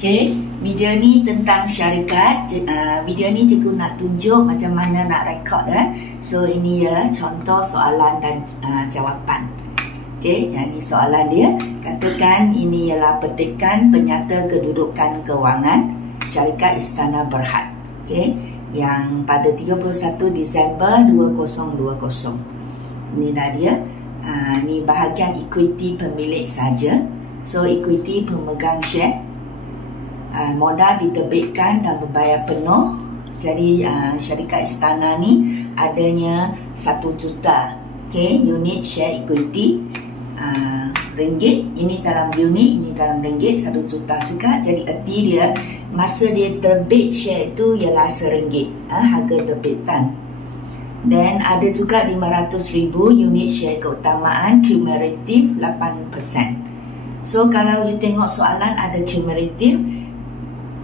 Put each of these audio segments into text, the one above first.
Okay, video ni tentang syarikat. Video ni cikgu nak tunjuk macam mana nak rekod. So ini ialah contoh soalan dan jawapan. Okay, yang ni soalan dia. Katakan ini ialah petikan penyata kedudukan kewangan syarikat Istana Berhad. Okay, yang pada 31 Disember 2020. Ini dah dia. Ni bahagian equity pemilik saja. So equity pemegang share. Modal diterbitkan dan berbayar penuh. Jadi syarikat Istana ni adanya 1 juta unit share equity ringgit. Ini dalam unit, ini dalam ringgit, 1 juta juga. Jadi erti dia masa dia terbit share itu ialah RM1 harga terbitan. Dan ada juga 500,000 unit share keutamaan cumulative 8%. So kalau you tengok soalan ada cumulative,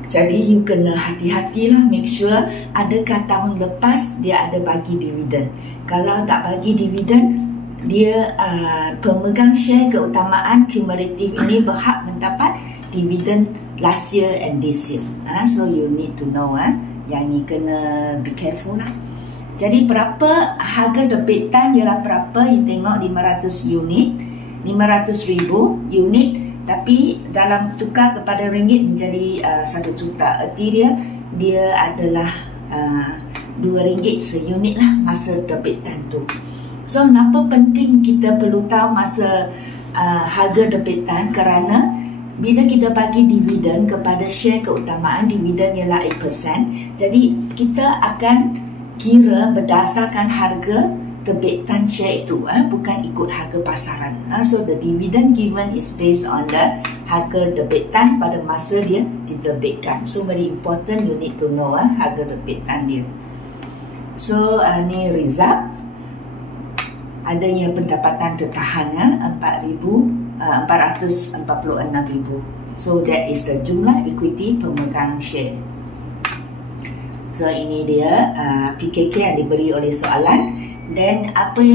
jadi you kena hati-hatilah, make sure adakah tahun lepas dia ada bagi dividen. Kalau tak bagi dividen, dia pemegang share keutamaan cumulative ini berhak mendapat dividen last year and this year. So you need to know, yang ni kena be careful lah. Jadi berapa harga terbitan ialah berapa, you tengok 500 unit, 500,000 unit. Tapi dalam tukar kepada ringgit menjadi 1 juta. Erti dia adalah RM2 seunit lah masa terbitan tu. So kenapa penting kita perlu tahu masa harga terbitan? Kerana bila kita bagi dividen kepada share keutamaan, dividen ialah 8%. Jadi kita akan kira berdasarkan harga terbitan share itu, bukan ikut harga pasaran. So the dividend given is based on the harga terbitan pada masa dia diterbitkan. So very important, you need to know harga terbitan dia. So ni result. Adanya pendapatan tertahan 446,000. So that is the jumlah equity pemegang share. So ini dia PKK yang diberi oleh soalan. Dan apa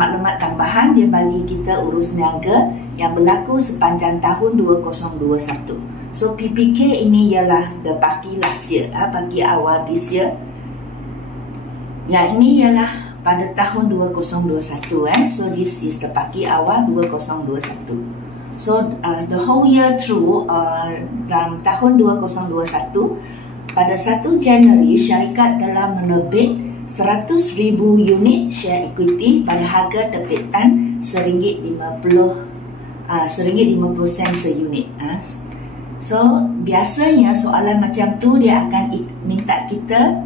maklumat tambahan dia bagi kita urus niaga yang berlaku sepanjang tahun 2021. So PPK ini ialah the bagi last year, bagi awal this year. Yang ini ialah pada tahun 2021. So this is the bagi awal 2021. So the whole year through dalam tahun 2021 pada 1 Januari syarikat telah menerbit 100,000 unit share equity pada harga terbitan RM1.50 seunit. So biasanya soalan macam tu dia akan minta kita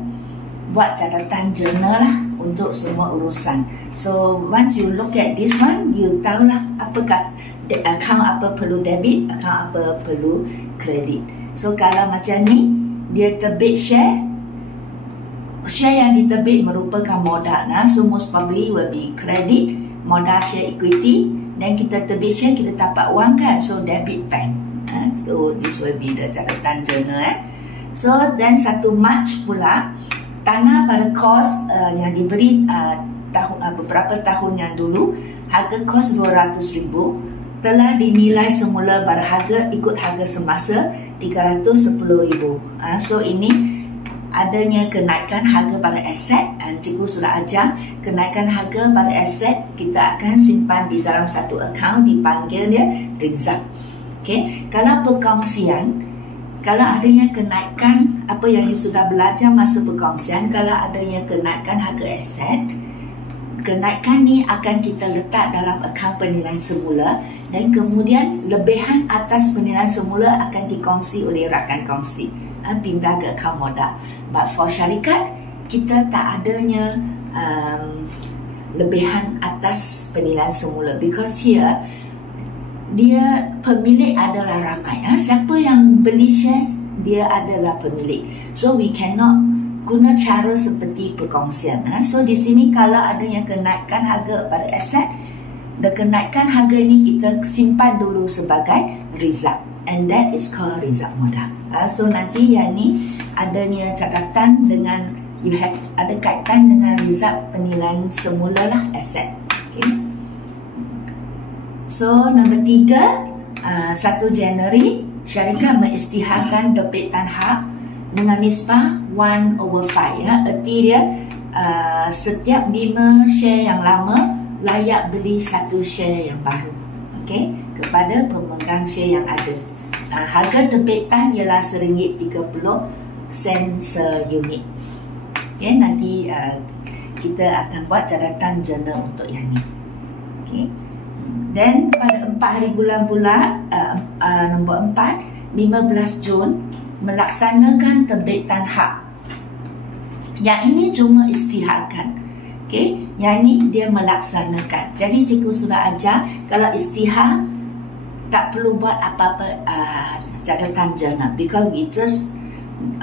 buat catatan jurnal lah untuk semua urusan. So once you look at this one, you tahulah apakah account apa perlu debit, account apa perlu kredit. So kalau macam ni dia terbit share yang diterbit merupakan modal. So most probably will be credit, modal share equity. Dan kita terbit share, kita dapat wang kan, so debit bank. So this will be the catatan jurnal. So then 1 Mac pula, tanah pada kos yang diberi beberapa tahun yang dulu, harga kos 200,000 telah dinilai semula pada harga ikut harga semasa 310,000. So ini adanya kenaikan harga pada aset. Cikgu sudah ajar kenaikan harga pada aset kita akan simpan di dalam satu akaun, dipanggil dia reserve. Okay, kalau perkongsian, kalau adanya kenaikan apa yang you sudah belajar masa perkongsian, kalau adanya kenaikan harga aset, kenaikan ni akan kita letak dalam akaun penilaian semula dan kemudian lebihan atas penilaian semula akan dikongsi oleh rakan kongsi, pindah ke akaun modal. But for syarikat, kita tak adanya lebihan atas penilaian semula, because here dia pemilik adalah ramai. Siapa yang beli share, dia adalah pemilik. So we cannot guna cara seperti perkongsian. So di sini kalau adanya kenaikan harga pada aset, the kenaikan harga ini kita simpan dulu sebagai reserve, and that is called reserve modal. So nanti yang ni adanya catatan dengan ada kaitan dengan reserve penilaian semula lah aset. Okay. So nombor 3, 1 Januari syarikat mengisytiharkan terbitan hak dengan nisbah 1/5 ya. Erti dia setiap 5 share yang lama layak beli 1 share yang baru, okey, kepada pemegang share yang ada. Harga terbitan ialah RM1.30 seunit. Okay, nanti kita akan buat catatan jurnal untuk yang ni. Okay. Dan pada 4 hari bulan pula, nombor 4, 15 Jun melaksanakan terbitan hak. Yang ini cuma isytiharkan. Okay. Yang ini dia melaksanakan. Jadi cikgu sudah ajar, kalau isytihar tak perlu buat apa-apa catatan jurnal, because we just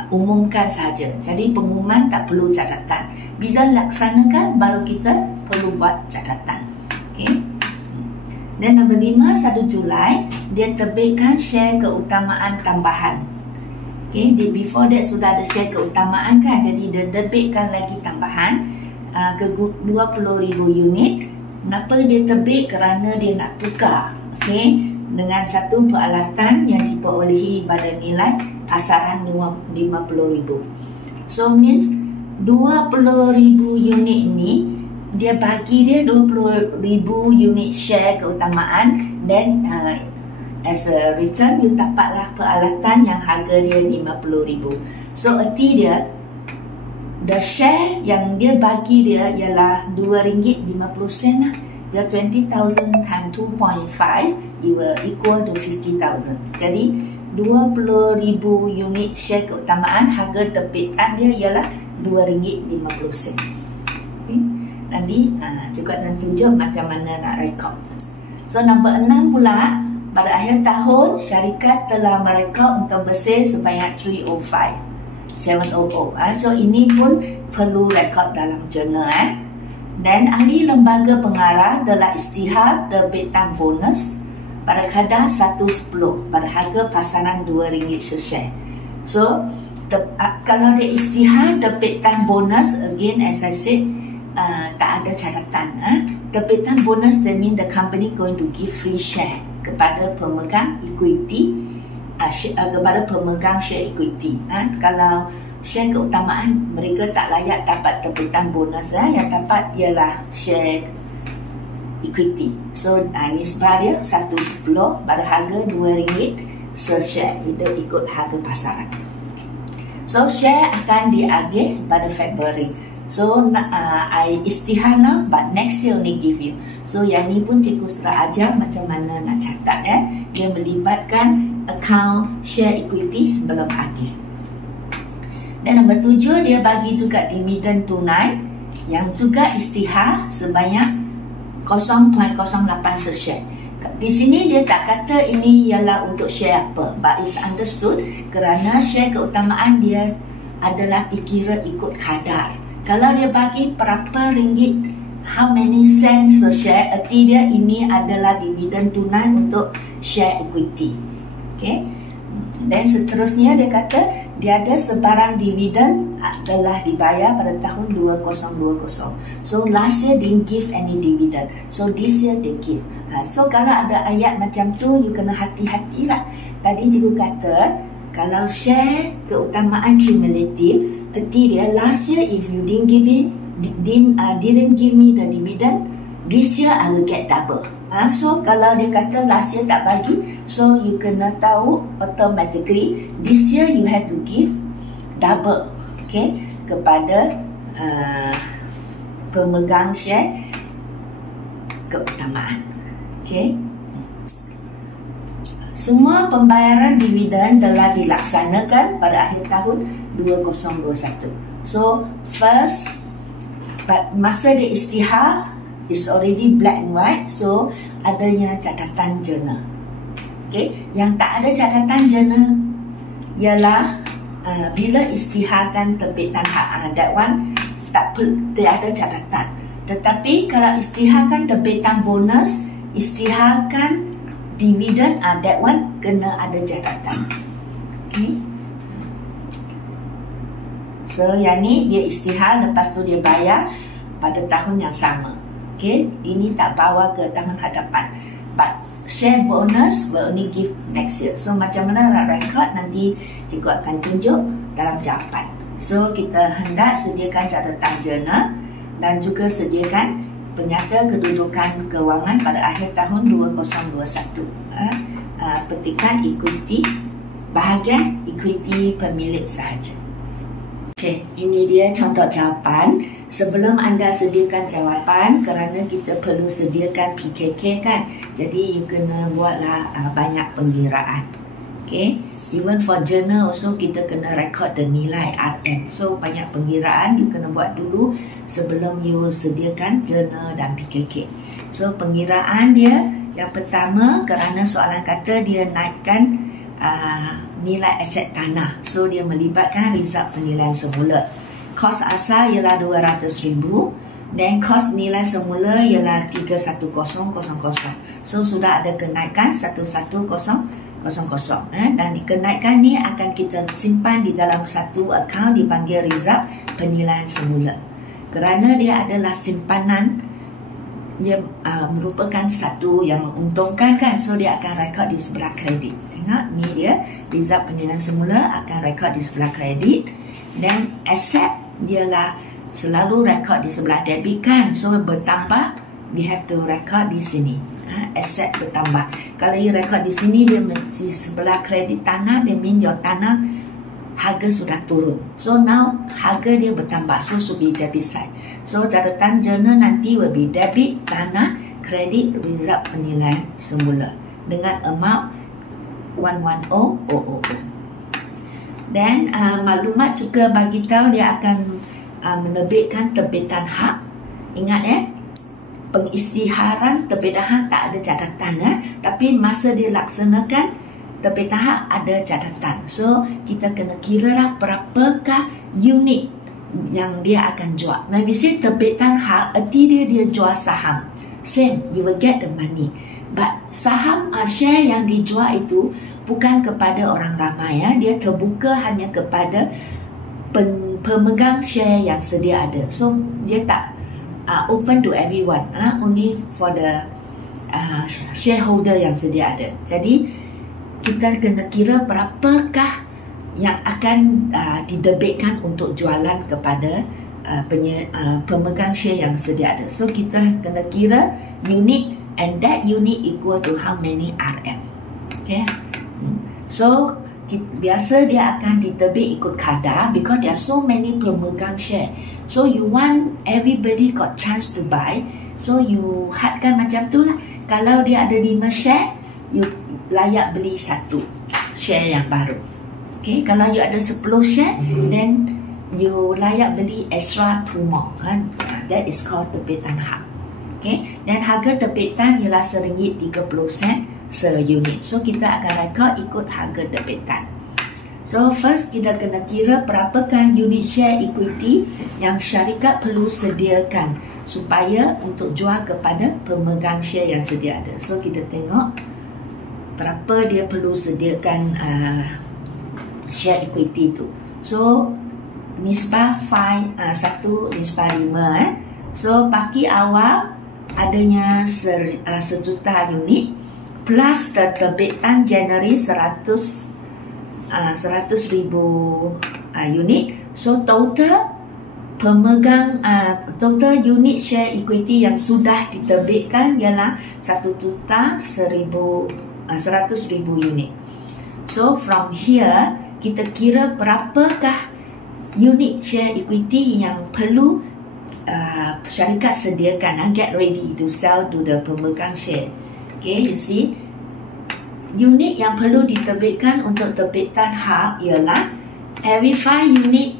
umumkan saja. Jadi pengumuman tak perlu catatan. Bila laksanakan baru kita perlu buat catatan. Okay. Dan nombor 5, 1 Julai dia terbitkan share keutamaan tambahan. Okay. Before that sudah ada share keutamaan kan, jadi dia terbitkan lagi tambahan ke 20,000 unit. Kenapa dia terbit? Kerana dia nak tukar, okay, dengan satu peralatan yang diperolehi pada nilai pasaran 50,000. So means 20,000 unit ni dia bagi dia 20,000 unit share keutamaan, dan as a return you dapatlah peralatan yang harga dia 50,000. So erti dia the share yang dia bagi dia ialah RM2.50 lah. Dia 20,000 times 2.5 you will equal to 50,000. Jadi 20,000 unit share keutamaan, harga terbitan dia ialah RM2.50. Okay. Nanti juga dan tunjuk macam mana nak rekod. So nombor 6 pula, pada akhir tahun syarikat telah merekod untung bersih sebanyak 700. So ini pun perlu rekod dalam jurnal. Dan ahli lembaga pengarah telah isytihar terbitan bonus pada kadar 1/10 pada harga pasaran RM2 se-share. So kalau dia isytihar terbitan bonus, again as I said, tak ada catatan. Terbitan bonus that mean the company going to give free share kepada pemegang equity, kepada pemegang share equity. Kalau share keutamaan mereka tak layak dapat terbitan bonus, yang dapat ialah share equity. So nisbah dia 1/10 pada harga RM2 se-share, itu ikut harga pasaran. So share akan diagih pada Februari. So I isytihar now, but next year only give you. So yang ni pun cikgu sudah ajar macam mana nak catat. Dia melibatkan account share equity belum agih. Dan nombor 7, dia bagi juga dividen tunai yang juga isytihar sebanyak 0.08 se-share. Di sini dia tak kata ini ialah untuk share apa, but it's understood kerana share keutamaan dia adalah dikira ikut kadar. Kalau dia bagi berapa ringgit, how many cents se-share, erti dia ini adalah dividen tunai untuk share equity. Okay. Dan seterusnya dia kata dia ada sebarang dividen telah dibayar pada tahun 2020. So last year didn't give any dividend. So this year they give. So kalau ada ayat macam tu, you kena hati-hati lah. Tadi cikgu kata kalau share keutamaan cumulative, erti dia last year if you didn't give me the dividend, this year I will get double. So kalau dia kata last year tak bagi, so you kena tahu automatically this year you have to give double, okay, kepada pemegang share keutamaan. Okay. Semua pembayaran dividen telah dilaksanakan pada akhir tahun 2021. So first, masa dia isytihar is already black and white, so adanya catatan jurnal. Okay, yang tak ada catatan jurnal ialah bila isytiharkan terbitan hak, that one tak ada catatan. Tetapi kalau isytiharkan terbitan bonus, isytiharkan dividen, that one kena ada catatan. Okay. So yang ni dia isytihar, lepas tu dia bayar pada tahun yang sama. Okay, ini tak bawa ke tahun hadapan. But share bonus will only give next year. So macam mana nak record, nanti cikgu akan tunjuk dalam jawapan. So kita hendak sediakan catatan jurnal dan juga sediakan penyata kedudukan kewangan pada akhir tahun 2021. Petikan ikuti bahagian ikuti pemilik sahaja. Okey, ini dia contoh jawapan. Sebelum anda sediakan jawapan, kerana kita perlu sediakan PKK kan, jadi you kena buatlah banyak penggiraan. Okey, even for journal also kita kena record the nilai RM. So banyak penggiraan you kena buat dulu sebelum you sediakan journal dan PKK. So penggiraan dia yang pertama, kerana soalan kata dia naikkan nilai aset tanah, so dia melibatkan result penilaian semula. Kos asal ialah 200,000 dan kos nilai semula ialah 31000. So sudah ada kenaikan 11000 dan kenaikan ni akan kita simpan di dalam satu akaun dipanggil result penilaian semula. Kerana dia adalah simpanan, dia merupakan satu yang menguntungkan kan, so dia akan rekod di sebelah kredit. Tengok ni dia result penilaian semula akan rekod di sebelah kredit, dan aset dialah selalu rekod di sebelah debit kan, so bertambah we have to record di sini. Aset bertambah. Kalau you rekod di sini, dia di sebelah kredit tanah, dia mean your tanah harga sudah turun. So now harga dia bertambah, so should be debit side. So catatan jurnal nanti will be debit tanah, kredit result penilaian semula dengan amount 110000. Dan maklumat juga bagi tahu dia akan menerbitkan terbitan hak. Ingat pengisytiharan terbitan tak ada catatan tapi masa dia laksanakan terbitan hak ada catatan. So kita kena kira lah berapakah unit yang dia akan jual. Maybe say terbitan hak, erti dia jual saham. Same, you will get the money. But saham share yang dijual itu bukan kepada orang ramai dia terbuka hanya kepada pemegang share yang sedia ada. So dia tak open to everyone, only for the shareholder yang sedia ada. Jadi kita kena kira berapakah yang akan didebitkan untuk jualan kepada pemegang share yang sedia ada. So kita kena kira unit, and that unit equal to how many RM. Okay. So biasa dia akan diterbit ikut kadar, because there are so many pemegang share. So you want everybody got chance to buy, so you hadkan macam tu lah. Kalau dia ada 5 share, you layak beli 1 share yang baru. Okay, kalau you ada 10 share, then you layak beli extra 2 more. That is called terbitan hak. Okay, dan harga terbitan ialah RM1.30 se-unit. So kita akan rekod ikut harga terbitan. So first kita kena kira berapakah unit share equity yang syarikat perlu sediakan supaya untuk jual kepada pemegang share yang sedia ada. So kita tengok berapa dia perlu sediakan share equity tu. So nisbah 1 nisbah 5 So bagi awal adanya 1 juta unit plus terbitan Januari 100,000 unit. So total pemegang total unit share equity yang sudah diterbitkan ialah 1,100,000 unit. So from here kita kira berapakah unit share equity yang perlu syarikat sediakan, get ready to sell to the pemegang share. Okay, you see, unit yang perlu diterbitkan untuk terbitan hak ialah every 5 unit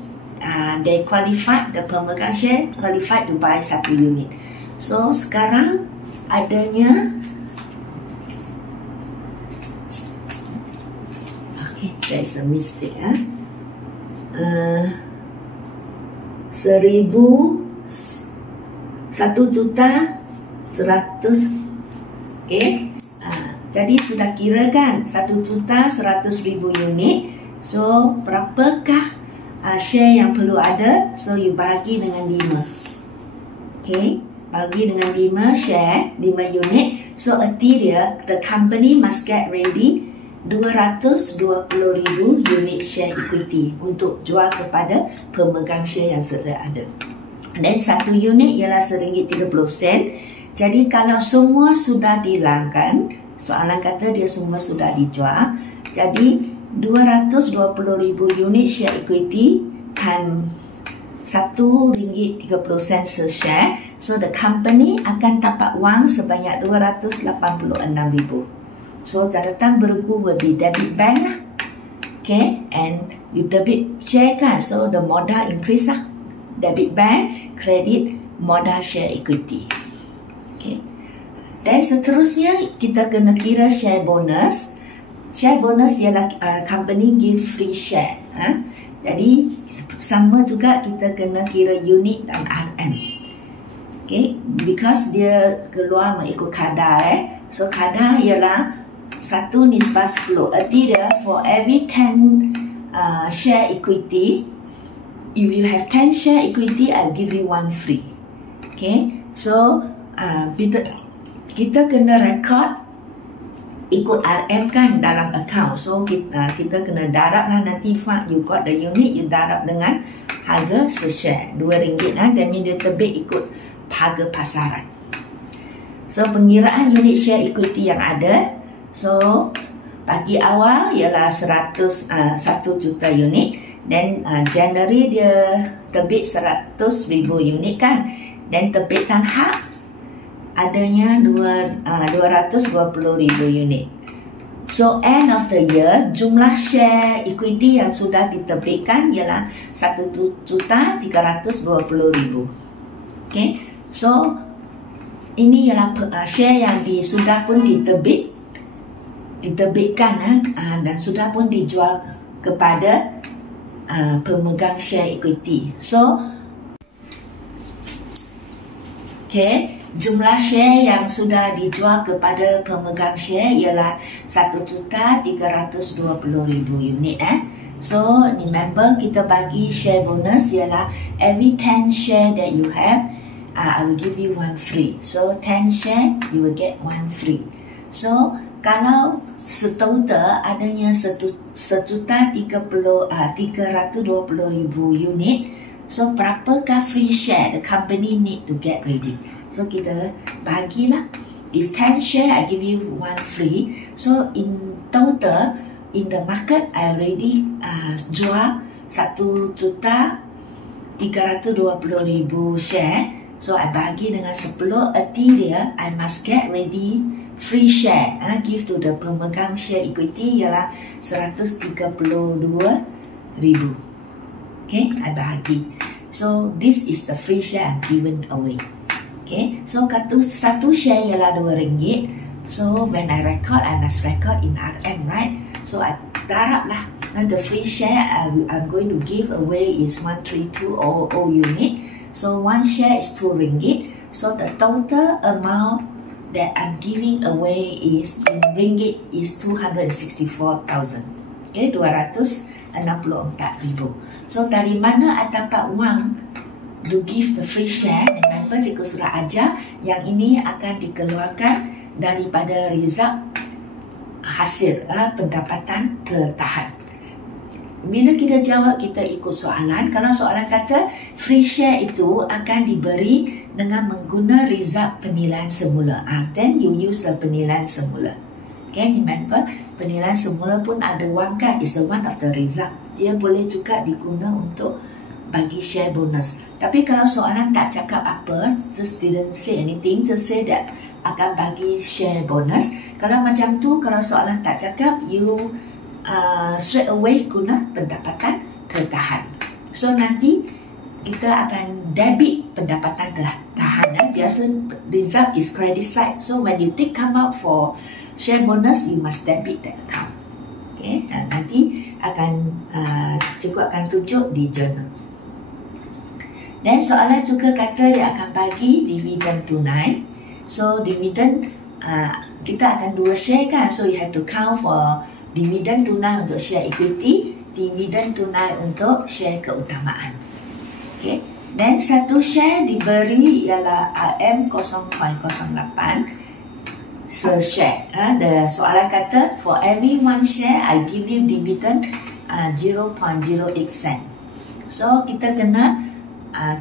they qualified, the pemegang share qualified to buy 1 unit. So sekarang adanya there's a mistake. 1,100,000. Okay. Jadi sudah kira kan 1,100,000 unit. So berapakah share yang perlu ada? So you bahagi dengan 5. Okay. bagi dengan 5 share, 5 unit. So erti dia, the company must get ready 220,000 unit share equity untuk jual kepada pemegang share yang sedia ada. Dan 1 unit ialah RM1.30. Jadi kalau semua sudah dilanggan, soalan kata dia semua sudah dijual, jadi 220,000 unit share equity times RM1.30 per share. So the company akan dapat wang sebanyak 286,000. So catatan bergu will be debit bank lah. Okay, and with debit share kan, so the modal increase lah. Debit bank, credit, modal share equity. Okay. Dan seterusnya kita kena kira share bonus. Share bonus ialah company give free share. Jadi sama juga kita kena kira unit dan RM. Okay, because dia keluar mengikut kadar. So kadar ialah 1:10. Arti dia for every 10 share equity, if you have 10 share equity, I'll give you 1 free. Okay, so kita kena record ikut RM kan dalam account. So kita kena darab lah nanti you got the unit, you darab dengan harga se-share RM2 lah. That means dia terbit ikut harga pasaran. So pengiraan unit share equity yang ada, so bagi awal ialah 1 juta unit. Dan January dia terbit 100,000 unit kan. Dan terbitan hak adanya 220,000 unit. So end of the year, jumlah share equity yang sudah diterbitkan ialah 1.320.000. Okay, so ini ialah share yang sudah pun diterbitkan dan sudah pun dijual kepada pemegang share equity. So okay, jumlah share yang sudah dijual kepada pemegang share ialah 1.320.000 unit. So remember, kita bagi share bonus ialah every 10 share that you have, I will give you 1 free. So 10 share, you will get 1 free. So kalau setotal adanya 1.320.000 unit, so berapakah free share the company need to get ready? So kita bagilah. If 10 share, I give you 1 free. So in total, in the market, I already jual 1.320.000 share. So I bagi dengan 10, arti dia I must get ready free share. Give to the pemegang share equity ialah 132,000. Okay, I bagi. So this is the free share I'm given away. Okay, so satu share ialah RM2. So when I record, I must record in RM, right? So I darab lah. The free share I'm going to give away is 132,000 unit. So 1 share is RM2. So the total amount that I'm giving away is in ringgit is 264,000. Okay, 264,000. So dari mana I dapat wang to give the free share? Remember, cikgu sudah ajar yang ini akan dikeluarkan daripada result hasil pendapatan tertahan. Bila kita jawab, kita ikut soalan. Kalau soalan kata free share itu akan diberi dengan mengguna result penilaian semula, then you use the penilaian semula. Okay, remember, penilaian semula pun ada wang kan, is one of the result. Dia boleh juga diguna untuk bagi share bonus. Tapi kalau soalan tak cakap apa, just didn't say anything, just say that akan bagi share bonus. Kalau macam tu, kalau soalan tak cakap, you straight away guna pendapatan tertahan. So nanti kita akan debit pendapatan tertahan. Biasa result is credit side. So when you come out for share bonus, you must debit the account. Okay, dan nanti akan cikgu akan tunjuk di journal. Dan soalan juga kata dia akan bagi dividen tunai. So dividen kita akan 2 share kan. So you have to count for dividen tunai untuk share equity, dividen tunai untuk share keutamaan. Okay. Dan satu share diberi ialah RM0.08 se-share. Soalan kata, for every one share, I give you dividend 0.08 cent. So, kita kena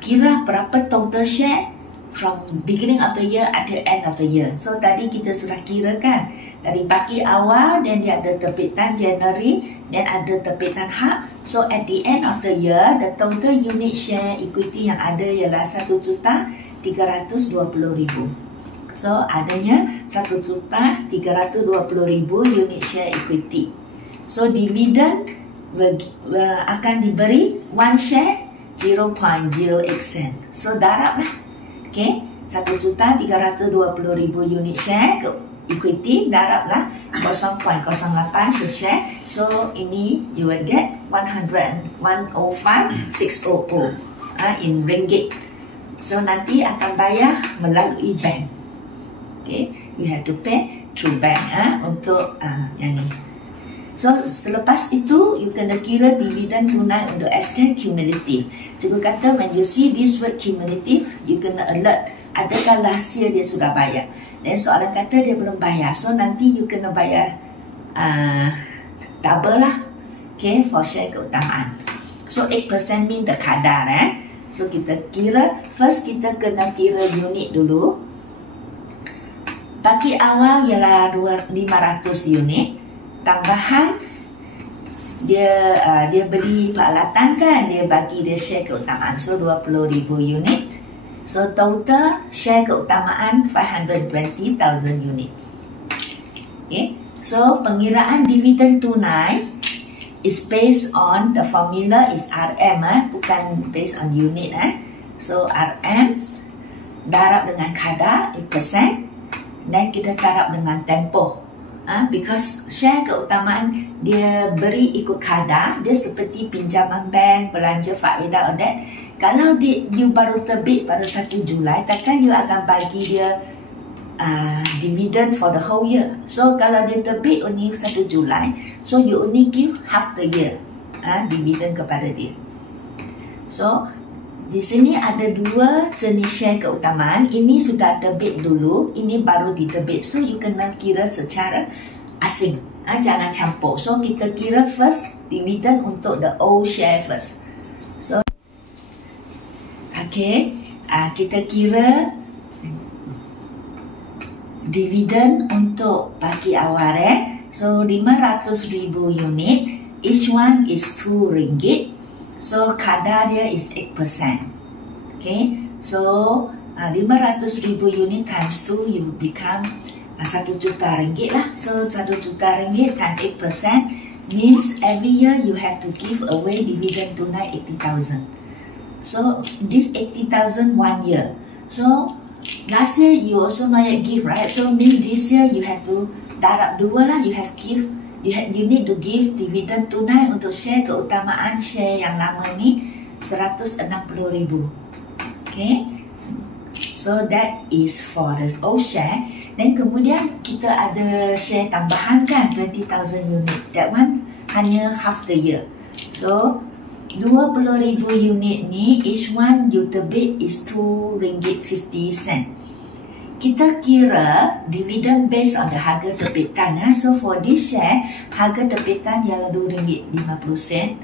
kira berapa total share from beginning of the year until end of the year. So, tadi kita sudah kira kan. Dari pagi awal, dan dia ada terbitan Januari, dan ada terbitan hak. So, at the end of the year, the total unit share equity yang ada ialah 1.320.000. So, adanya 1.320.000 unit share equity. So, dividend akan diberi one share 0.08 cent. So, darab lah. Okay, 1.320.000 unit share ke equity, darablah 0.08 se-share. So, ini you will get 105,600 in ringgit. So, nanti akan bayar melalui bank. Okay, you have to pay through bank untuk yang ni. So, selepas itu, you kena kira dividen tunai untuk SK cumulative. Cikgu kata, when you see this word cumulative, you kena alert. Adakah last year dia sudah bayar? Dan soalan kata dia belum bayar. So, nanti you kena bayar double lah. Okay, for share keutamaan. So, 8% mean the kadar. So, kita kira, first kita kena kira unit dulu. Bagi awal ialah 500 unit. Tambahan dia beli peralatan kan, dia bagi dia share keutamaan, so 20,000 unit. So total share keutamaan 520,000 unit. Okay, so pengiraan dividen tunai is based on the formula is RM, bukan based on unit. So RM darab dengan kadar 8%, dan kita darab dengan tempoh. Because share keutamaan dia beri ikut kadar, dia seperti pinjaman bank, belanja faedah or that. Kalau you baru terbit pada 1 Julai, takkan you akan bagi dia dividend for the whole year. So kalau dia terbit only 1 Julai, so you only give half the year dividend kepada dia. So di sini ada dua jenis share keutamaan. Ini sudah terbit dulu, ini baru diterbit. So you kena kira secara asing, jangan campur. So kita kira first dividend untuk the old share first. So okay, kita kira dividen untuk bagi awal. So 500,000 unit, each one is RM2. So, kadar dia is 8%. Okay, so 500,000 unit times 2, you become 1 juta ringgit lah. So, 1 juta ringgit times 8% means every year you have to give away dividend tunai 80,000. So, this 80,000 1 year. So, last year you also not yet give, right? So, means this year you have to darab dua lah, you have give. You need to give dividend tunai untuk share keutamaan share yang lama ni 160,000. Okay, so that is for the old share. Dan kemudian kita ada share tambahan kan, 20,000 unit. That one hanya half the year. So 20,000 unit ni, each one you terbit is RM2.50. Kita kira dividen based on the harga terbitan. So for this share, harga terbitan ialah RM2.50.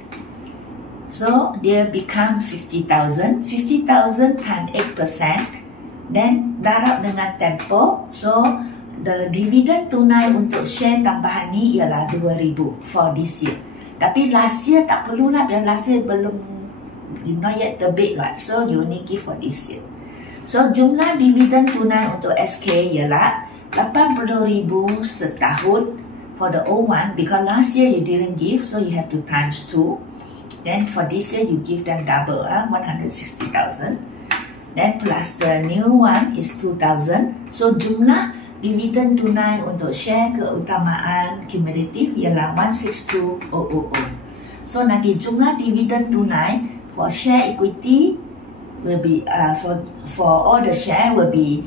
So dia become 50,000. 50,000 times 8%. Then darab dengan tempo. So the dividen tunai untuk share tambahan ni ialah RM2,000 for this year. Tapi last year tak perlulah, biar last year belum not yet terbit, right? So you only give for this year. So, jumlah dividen tunai untuk SK ialah 80,000 setahun for the old one, because last year you didn't give, so you have to times 2. Then for this year you give them double, 160,000. Then plus the new one is 2,000. So, jumlah dividen tunai untuk share keutamaan cumulative ialah 162,000. So, nanti jumlah dividen tunai for share equity will be for all the share will be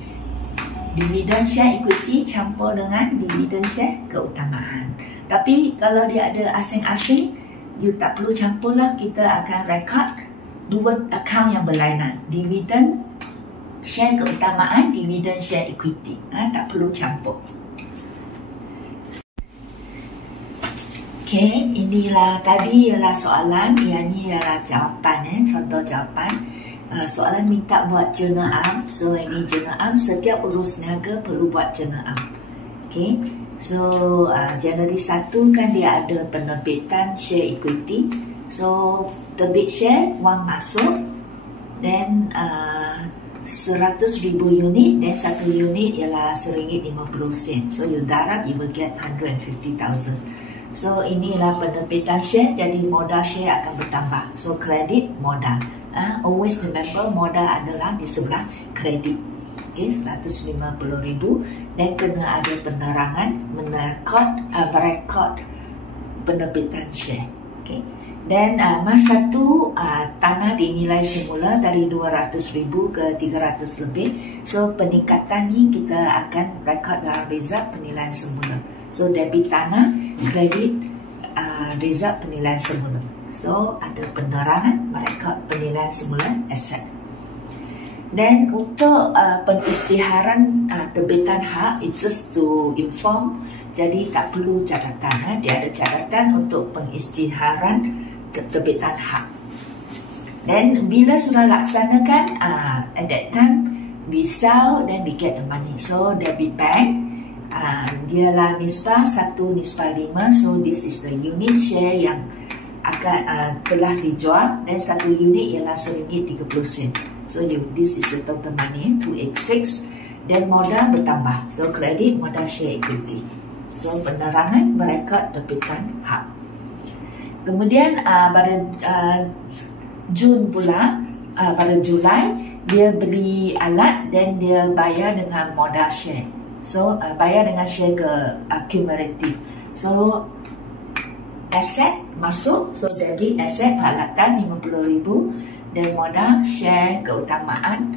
dividend share equity campur dengan dividend share keutamaan. Tapi kalau dia ada asing-asing, you tak perlu campur lah. Kita akan record dua akaun yang berlainan, dividen share keutamaan, dividen share equity. Tak perlu campur. Okey, inilah tadi ialah soalan, yang ni ialah jawapan, contoh jawapan. Soalan minta buat jurnal am. So ini jurnal am, setiap urus niaga perlu buat jurnal am. Okey. So Januari 1 kan dia ada penerbitan share equity. So terbit share, wang masuk, then 100,000 unit, dan 1 unit ialah RM1.50. So you darab, you will get 150,000. So inilah penerbitan share, jadi modal share akan bertambah. So kredit modal. Always remember modal adalah di sebelah kredit. Okay, 150,000, dan kena ada penerangan merekod penerbitan share. Okay. Dan mas satu tanah dinilai semula dari 200,000 ke 300 lebih. So peningkatan ni kita akan rekod dalam result penilaian semula. So debit tanah, kredit result penilaian semula. So ada penerangan merekod penilaian semula aset. Dan untuk pengisytiharan terbitan hak, it's just to inform. Jadi tak perlu catatan. Dia ada catatan untuk pengisytiharan terbitan hak. Dan bila sudah laksanakan, at that time we sell, then we get the money. So debit bank, dialah nisbah 1:5. So this is the unit share yang akan telah dijual, dan 1 unit ialah RM1.30. So this is the total money, 286. Dan modal bertambah. So kredit, modal, share, equity. So penerangan merekod terbitan hak. Kemudian pada Jun pula, pada Julai dia beli alat dan dia bayar dengan modal share. So bayar dengan share ke cumulative. So aset masuk, so debit aset peralatan 50,000, dan modal share keutamaan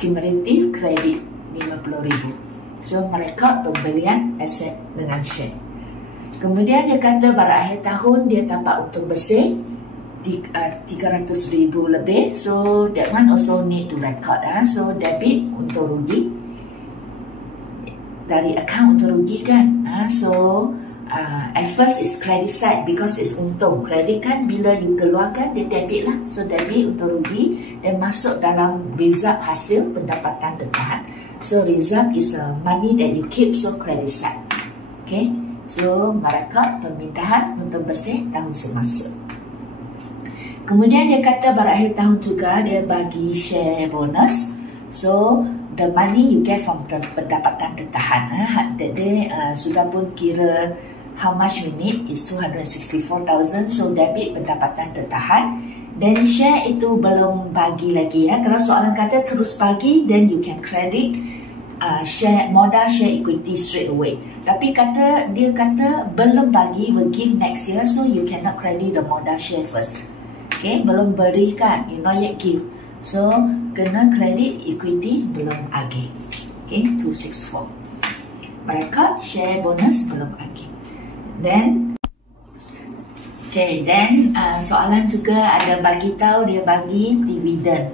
cumulative kredit 50,000. So merekod pembelian aset dengan share. Kemudian dia kata pada akhir tahun dia dapat untung bersih 300,000 lebih. So that one also need to record. So debit untung rugi dari akaun untung rugi kan. So at first is credit side because it's untung. Kredit kan bila you keluarkan dia debit lah. So debit untung rugi dan masuk dalam result hasil pendapatan tetap. So result is money that you keep, so credit side. Okay. So merekod permintaan untung bersih tahun semasa. Kemudian dia kata pada akhir tahun juga dia bagi share bonus. So the money you get from pendapatan tertahan. Dia sudah pun kira how much you need is 264,000. So debit pendapatan tertahan. Dan share itu belum bagi lagi. Kalau soalan kata terus bagi, then you can credit share, modal, share, equity straight away. Tapi dia kata belum bagi, will give next year. So you cannot credit the modal share first. Okay, belum berikan, you not yet give. So kena credit equity belum lagi. Okay, 264. Mereka share bonus belum lagi. Then soalan juga ada bagi tahu dia bagi dividen.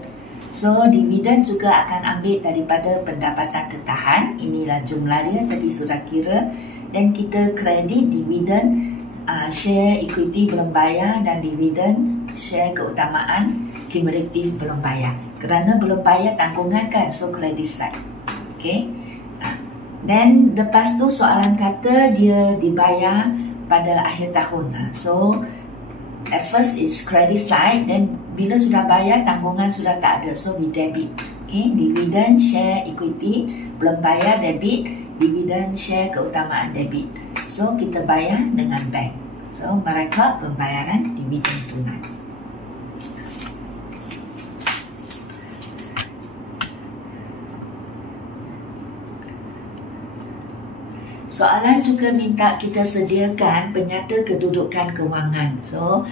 So dividen juga akan ambil daripada pendapatan tertahan. Inilah jumlah dia tadi sudah kira. Dan kita kredit dividen share equity belum bayar, dan dividen share keutamaan cumulative belum bayar. Kerana belum bayar tanggungan kan, so credit side. Okay. Dan lepas tu soalan kata dia dibayar pada akhir tahun. So at first is credit side, then bila sudah bayar tanggungan sudah tak ada, so we debit. Okay, dividen share equity belum bayar debit, dividen share keutamaan debit. So kita bayar dengan bank. So merekod pembayaran dividen tunai. Soalan juga minta kita sediakan penyata kedudukan kewangan. So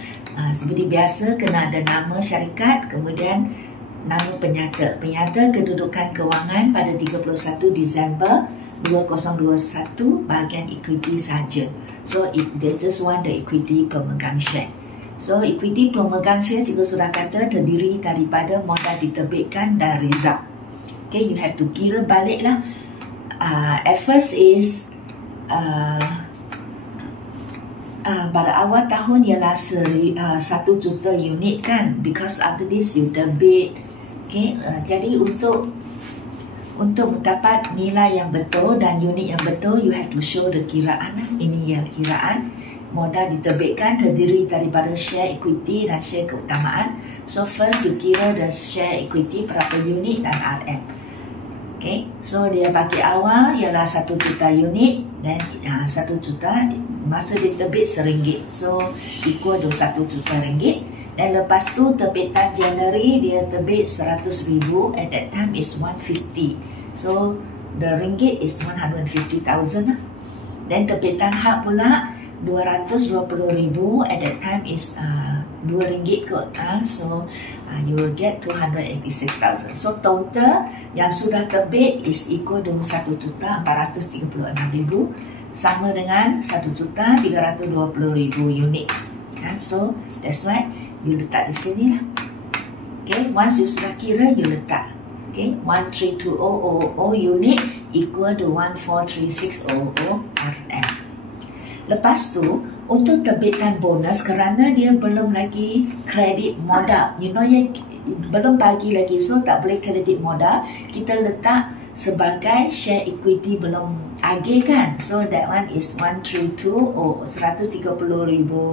seperti biasa kena ada nama syarikat, kemudian nama penyata. Penyata kedudukan kewangan pada 31 Disember 2021 bahagian equity saja. So they just want the equity pemegang share. So equity pemegang share cikgu sudah kata terdiri daripada modal diterbitkan dan result. Okay, you have to kira balik lah. At first is pada awal tahun ialah 1 juta unit kan, because after this you terbit. Okay, jadi untuk mendapat nilai yang betul dan unit yang betul, you have to show the kiraan lah. Ini yang kiraan modal diterbitkan terdiri daripada share equity dan share keutamaan. So first you kira the share equity berapa unit dan RM. Okay, so dia bagi awal ialah 1 juta unit dan 1 juta masa dia terbit RM1, so equal to 1 juta ringgit. Dan lepas tu terbitan Januari dia terbit 100,000, at that time is 150, so the ringgit is 150,000 lah. Dan terbitan hak pula 220,000, at that time is RM2 kot, so you will get 286,000. So total yang sudah terbit is equal to 1,436,000, sama dengan 1,320,000 unit. So that's why you letak di sini lah. Okay, once you sudah kira, you letak. Okay, 132,000 unit equal to 143,600 RM. Lepas tu, untuk terbitan bonus, kerana dia belum lagi kredit modal, you know, belum bagi lagi, so tak boleh kredit modal, kita letak sebagai share equity belum agih kan, so that one is 130,000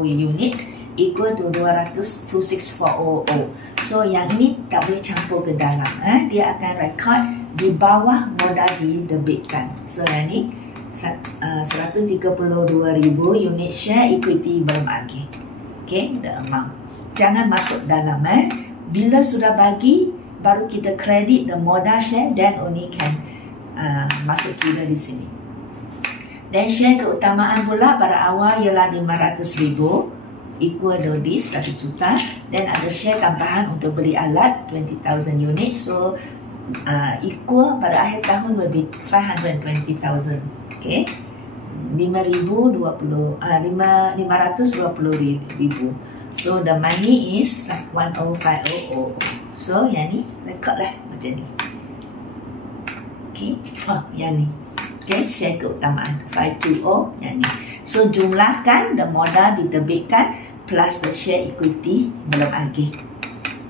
unit equal to 226,400. So yang ini tak boleh campur ke dalam, dia akan record di bawah modal didebitkan. So yang ni 132,000 unit share equity belum agih. Okay, the amount jangan masuk dalam. Bila sudah bagi, baru kita kredit the modal share, then only can masuk kira di sini. Dan share keutamaan pula pada awal ialah 500,000 equal to this 1 juta. Dan ada share tambahan untuk beli alat 20,000 unit, so equal pada akhir tahun will be 520,000. Okay, 520,000. So the money is 105,000. So yang ni record lah macam ni. Okay, yang ni. Okay, share keutamaan 520 yang ni. So jumlahkan the modal diterbitkan plus the share equity belum agih.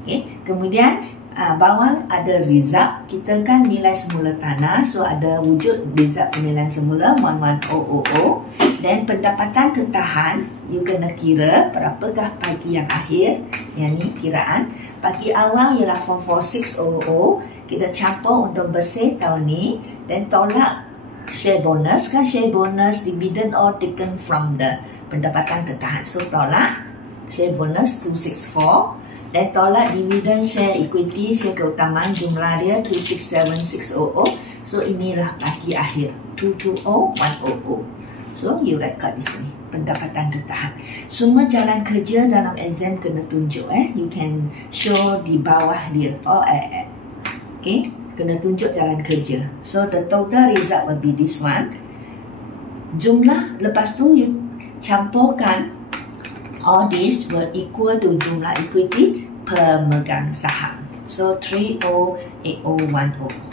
Okay, kemudian bawah ada result. Kita kan nilai semula tanah, so ada wujud result penilaian semula 11,000. Dan pendapatan tertahan, you kena kira berapakah pagi yang akhir. Yang ni kiraan. Pagi awal ialah 446,000. Kita campur untuk bersih tahun ni, dan tolak share bonus kan, share bonus dividend all taken from the pendapatan tertahan. So tolak share bonus 264. Dan tolak dividen share equity, share keutamaan, jumlah dia 267,600. So inilah bagi akhir 220,100. So you record di sini pendapatan tertahan. Semua jalan kerja dalam exam kena tunjuk. You can show di bawah dia. Okay, kena tunjuk jalan kerja. So the total result will be this one. Jumlah lepas tu you campurkan. All this will equal to jumlah equity pemegang saham. So 30,8010.